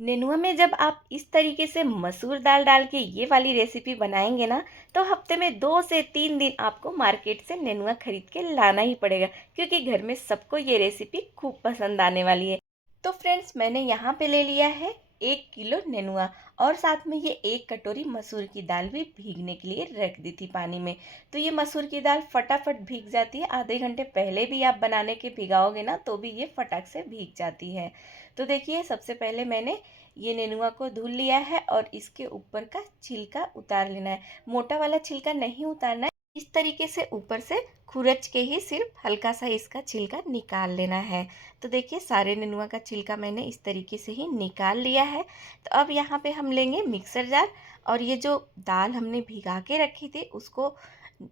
नेनुआ में जब आप इस तरीके से मसूर दाल डाल के ये वाली रेसिपी बनाएंगे ना, तो हफ्ते में 2 से 3 दिन आपको मार्केट से नेनुआ खरीद के लाना ही पड़ेगा, क्योंकि घर में सबको ये रेसिपी खूब पसंद आने वाली है। तो फ्रेंड्स, मैंने यहाँ पे ले लिया है 1 किलो नेनुआ, और साथ में ये 1 कटोरी मसूर की दाल भी भीगने के लिए रख दी थी पानी में। तो ये मसूर की दाल फटाफट भीग जाती है, आधे घंटे पहले भी आप बनाने के भिगाओगे ना तो भी ये फटाक से भीग जाती है। तो देखिए, सबसे पहले मैंने ये नेनुआ को धुल लिया है और इसके ऊपर का छिलका उतार लेना है। मोटा वाला छिलका नहीं उतारना है, इस तरीके से ऊपर से खुरच के ही सिर्फ हल्का सा इसका छिलका निकाल लेना है। तो देखिए, सारे नेनुआ का छिलका मैंने इस तरीके से ही निकाल लिया है। तो अब यहाँ पे हम लेंगे मिक्सर जार, और ये जो दाल हमने भिगा के रखी थी उसको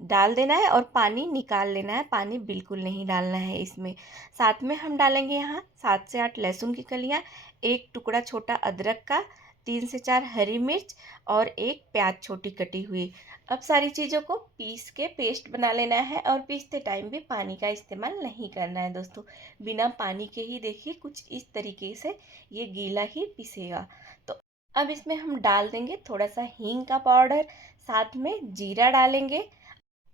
डाल देना है और पानी निकाल लेना है। पानी बिल्कुल नहीं डालना है इसमें। साथ में हम डालेंगे यहाँ 7 से 8 लहसुन की कलियाँ, एक टुकड़ा छोटा अदरक का, 3 से 4 हरी मिर्च और एक प्याज छोटी कटी हुई। अब सारी चीज़ों को पीस के पेस्ट बना लेना है, और पीसते टाइम भी पानी का इस्तेमाल नहीं करना है दोस्तों। बिना पानी के ही देखिए कुछ इस तरीके से ये गीला ही पिसेगा। तो अब इसमें हम डाल देंगे थोड़ा सा हींग का पाउडर, साथ में जीरा डालेंगे,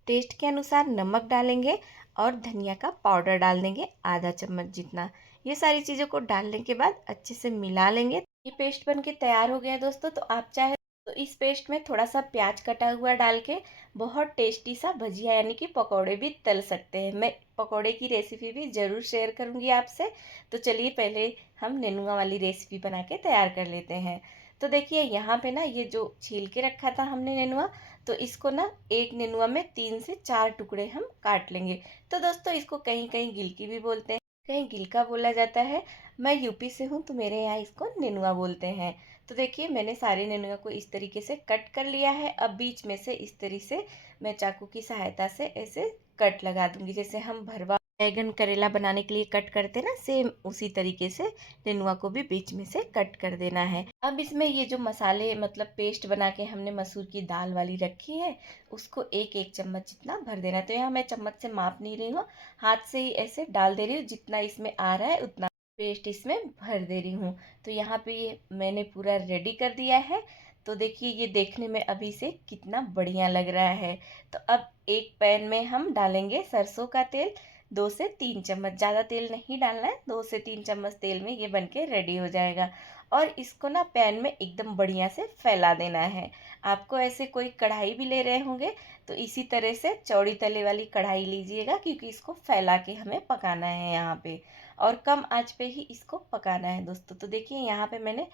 टेस्ट के अनुसार नमक डालेंगे, और धनिया का पाउडर डाल देंगे आधा चम्मच जितना। ये सारी चीज़ों को डालने के बाद अच्छे से मिला लेंगे। ये पेस्ट बन के तैयार हो गया है दोस्तों। तो आप चाहे तो इस पेस्ट में थोड़ा सा प्याज कटा हुआ डाल के बहुत टेस्टी सा भजिया यानी कि पकौड़े भी तल सकते हैं। मैं पकौड़े की रेसिपी भी ज़रूर शेयर करूँगी आपसे। तो चलिए, पहले हम नेनुआ वाली रेसिपी बना के तैयार कर लेते हैं। तो देखिए, यहाँ पे ना ये जो छील के रखा था हमने नेनुआ, तो इसको ना एक नेनुआ में 3 से 4 टुकड़े हम काट लेंगे। तो दोस्तों, इसको कहीं कहीं गिलकी भी बोलते हैं, कहीं गिलका बोला जाता है। मैं यूपी से हूँ तो मेरे यहाँ इसको नेनुआ बोलते हैं। तो देखिए, मैंने सारे नेनुआ को इस तरीके से कट कर लिया है। अब बीच में से इस तरीके से मैं चाकू की सहायता से ऐसे कट लगा दूंगी, जैसे हम भरवा बैगन करेला बनाने के लिए कट करते हैं ना, सेम उसी तरीके से नेनुआ को भी बीच में से कट कर देना है। अब इसमें ये जो मसाले मतलब पेस्ट बना के हमने मसूर की दाल वाली रखी है, उसको एक एक चम्मच जितना भर देना है। तो यहाँ मैं चम्मच से माप नहीं रही हूँ, हाथ से ही ऐसे डाल दे रही हूँ, जितना इसमें आ रहा है उतना पेस्ट इसमें भर दे रही हूँ। तो यहाँ पे ये मैंने पूरा रेडी कर दिया है। तो देखिए, ये देखने में अभी से कितना बढ़िया लग रहा है। तो अब एक पैन में हम डालेंगे सरसों का तेल। 2 से 3 चम्मच, ज़्यादा तेल नहीं डालना है, 2 से 3 चम्मच तेल में ये बन के रेडी हो जाएगा। और इसको ना पैन में एकदम बढ़िया से फैला देना है। आपको ऐसे कोई कढ़ाई भी ले रहे होंगे तो इसी तरह से चौड़ी तले वाली कढ़ाई लीजिएगा, क्योंकि इसको फैला के हमें पकाना है यहाँ पे, और कम आंच पे ही इसको पकाना है दोस्तों। तो देखिए, यहाँ पे मैंने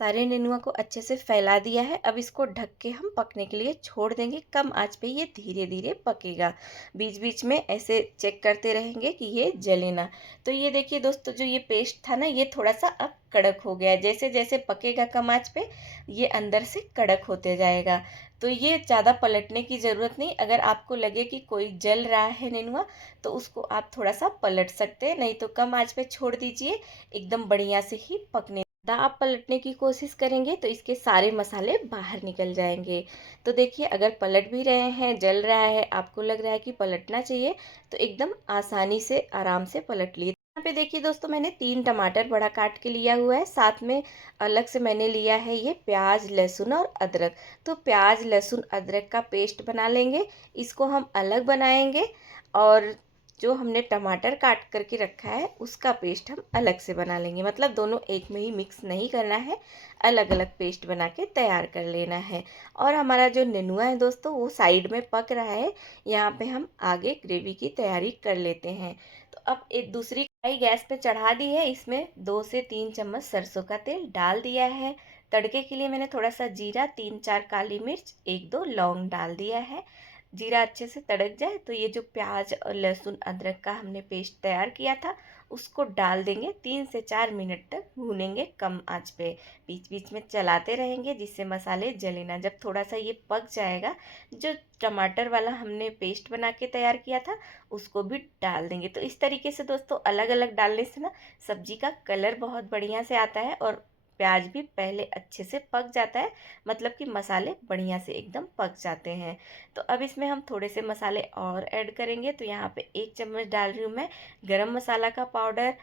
सारे नेनुआ को अच्छे से फैला दिया है। अब इसको ढक के हम पकने के लिए छोड़ देंगे, कम आंच पे ये धीरे धीरे पकेगा। बीच बीच में ऐसे चेक करते रहेंगे कि ये जले ना। तो ये देखिए दोस्तों, जो ये पेस्ट था ना, ये थोड़ा सा अब कड़क हो गया है। जैसे जैसे पकेगा कम आंच पे, ये अंदर से कड़क होते जाएगा। तो ये ज़्यादा पलटने की ज़रूरत नहीं। अगर आपको लगे कि कोई जल रहा है नेनुआ, तो उसको आप थोड़ा सा पलट सकते हैं, नहीं तो कम आंच पे छोड़ दीजिए, एकदम बढ़िया से ही पकने। आप पलटने की कोशिश करेंगे तो इसके सारे मसाले बाहर निकल जाएंगे। तो देखिए, अगर पलट भी रहे हैं, जल रहा है, आपको लग रहा है कि पलटना चाहिए, तो एकदम आसानी से आराम से पलट लिए। यहाँ पे देखिए दोस्तों, मैंने 3 टमाटर बड़ा काट के लिया हुआ है। साथ में अलग से मैंने लिया है ये प्याज, लहसुन और अदरक। तो प्याज, लहसुन, अदरक का पेस्ट बना लेंगे, इसको हम अलग बनाएंगे। और जो हमने टमाटर काट करके रखा है उसका पेस्ट हम अलग से बना लेंगे। मतलब दोनों एक में ही मिक्स नहीं करना है, अलग अलग पेस्ट बना के तैयार कर लेना है। और हमारा जो नेनुआ है दोस्तों, वो साइड में पक रहा है। यहाँ पे हम आगे ग्रेवी की तैयारी कर लेते हैं। तो अब एक दूसरी कढ़ाई गैस पे चढ़ा दी है, इसमें 2 से 3 चम्मच सरसों का तेल डाल दिया है। तड़के के लिए मैंने थोड़ा सा जीरा, 3 4 काली मिर्च, 1 2 लौंग डाल दिया है। जीरा अच्छे से तड़क जाए तो ये जो प्याज और लहसुन अदरक का हमने पेस्ट तैयार किया था, उसको डाल देंगे। 3 से 4 मिनट तक भूनेंगे कम आंच पे, बीच बीच में चलाते रहेंगे जिससे मसाले जले ना। जब थोड़ा सा ये पक जाएगा, जो टमाटर वाला हमने पेस्ट बना के तैयार किया था, उसको भी डाल देंगे। तो इस तरीके से दोस्तों अलग अलग डालने से ना सब्जी का कलर बहुत बढ़िया से आता है, और प्याज भी पहले अच्छे से पक जाता है, मतलब कि मसाले बढ़िया से एकदम पक जाते हैं। तो अब इसमें हम थोड़े से मसाले और ऐड करेंगे। तो यहाँ पे 1 चम्मच डाल रही हूँ मैं गरम मसाला का पाउडर,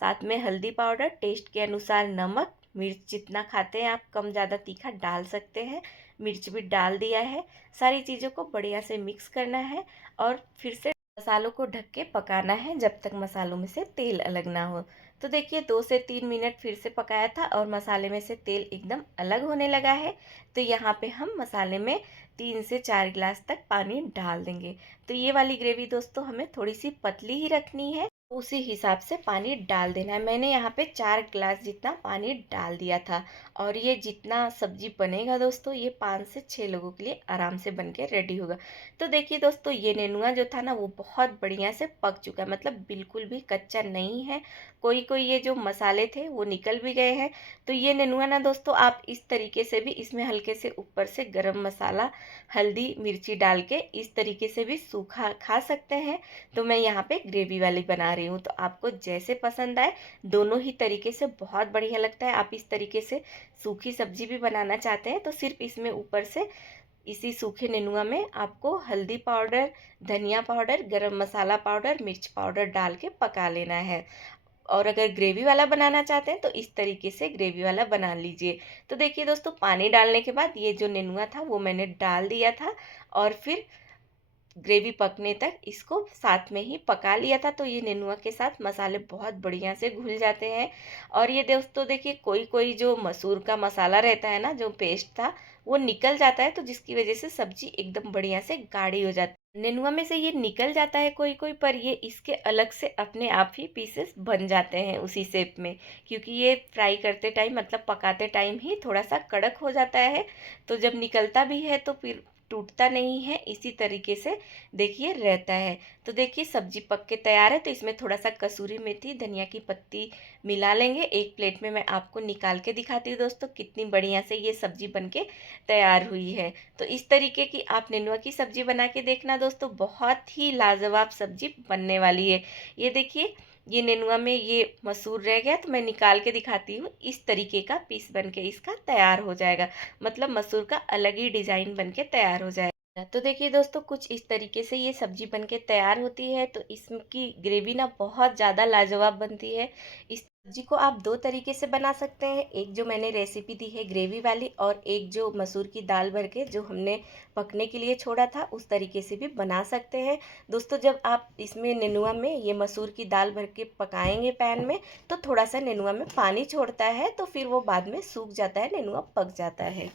साथ में हल्दी पाउडर, टेस्ट के अनुसार नमक, मिर्च जितना खाते हैं आप कम ज़्यादा तीखा डाल सकते हैं। मिर्च भी डाल दिया है। सारी चीज़ों को बढ़िया से मिक्स करना है और फिर से मसालों को ढक के पकाना है जब तक मसालों में से तेल अलग ना हो। तो देखिए 2 से 3 मिनट फिर से पकाया था और मसाले में से तेल एकदम अलग होने लगा है। तो यहाँ पे हम मसाले में 3 से 4 गिलास तक पानी डाल देंगे। तो ये वाली ग्रेवी दोस्तों हमें थोड़ी सी पतली ही रखनी है, उसी हिसाब से पानी डाल देना है। मैंने यहाँ पे 4 गिलास जितना पानी डाल दिया था और ये जितना सब्जी बनेगा दोस्तों ये 5 से 6 लोगों के लिए आराम से बन के रेडी होगा। तो देखिए दोस्तों ये नेनुआ जो था ना वो बहुत बढ़िया से पक चुका है, मतलब बिल्कुल भी कच्चा नहीं है। कोई कोई ये जो मसाले थे वो निकल भी गए हैं। तो ये नेनुआ ना दोस्तों आप इस तरीके से भी इसमें हल्के से ऊपर से गरम मसाला, हल्दी, मिर्ची डाल के इस तरीके से भी सूखा खा सकते हैं। तो मैं यहाँ पे ग्रेवी वाली बना रही हूँ, तो आपको जैसे पसंद आए दोनों ही तरीके से बहुत बढ़िया लगता है। आप इस तरीके से सूखी सब्जी भी बनाना चाहते हैं तो सिर्फ इसमें ऊपर से इसी सूखे नेनुआ में आपको हल्दी पाउडर, धनिया पाउडर, गरम मसाला पाउडर, मिर्च पाउडर डाल के पका लेना है। और अगर ग्रेवी वाला बनाना चाहते हैं तो इस तरीके से ग्रेवी वाला बना लीजिए। तो देखिए दोस्तों पानी डालने के बाद ये जो नेनुआ था वो मैंने डाल दिया था और फिर ग्रेवी पकने तक इसको साथ में ही पका लिया था। तो ये नेनुआ के साथ मसाले बहुत बढ़िया से घुल जाते हैं। और ये दोस्तों देखिए कोई कोई जो मसूर का मसाला रहता है ना, जो पेस्ट था वो निकल जाता है, तो जिसकी वजह से सब्जी एकदम बढ़िया से गाढ़ी हो जाती है। नेनुआ में से ये निकल जाता है कोई कोई, पर ये इसके अलग से अपने आप ही पीसेस बन जाते हैं उसी शेप में, क्योंकि ये फ्राई करते टाइम मतलब पकाते टाइम ही थोड़ा सा कड़क हो जाता है। तो जब निकलता भी है तो फिर टूटता नहीं है, इसी तरीके से देखिए रहता है। तो देखिए सब्जी पक के तैयार है। तो इसमें थोड़ा सा कसूरी मेथी, धनिया की पत्ती मिला लेंगे। एक प्लेट में मैं आपको निकाल के दिखाती हूँ दोस्तों कितनी बढ़िया से ये सब्जी बन के तैयार हुई है। तो इस तरीके की आप नेनुआ की सब्जी बना के देखना दोस्तों, बहुत ही लाजवाब सब्जी बनने वाली है। ये देखिए ये नेनुआ में ये मसूर रह गया तो मैं निकाल के दिखाती हूँ। इस तरीके का पीस बन के इसका तैयार हो जाएगा, मतलब मसूर का अलग ही डिज़ाइन बन के तैयार हो जाएगा। तो देखिए दोस्तों कुछ इस तरीके से ये सब्जी बन के तैयार होती है। तो इसकी ग्रेवी ना बहुत ज़्यादा लाजवाब बनती है। इस सब्जी को आप 2 तरीके से बना सकते हैं, एक जो मैंने रेसिपी दी है ग्रेवी वाली और एक जो मसूर की दाल भर के जो हमने पकने के लिए छोड़ा था उस तरीके से भी बना सकते हैं। दोस्तों जब आप इसमें नेनुआ में ये मसूर की दाल भर के पकाएंगे पैन में, तो थोड़ा सा नेनुआ में पानी छोड़ता है, तो फिर वो बाद में सूख जाता है, नेनुआ पक जाता है।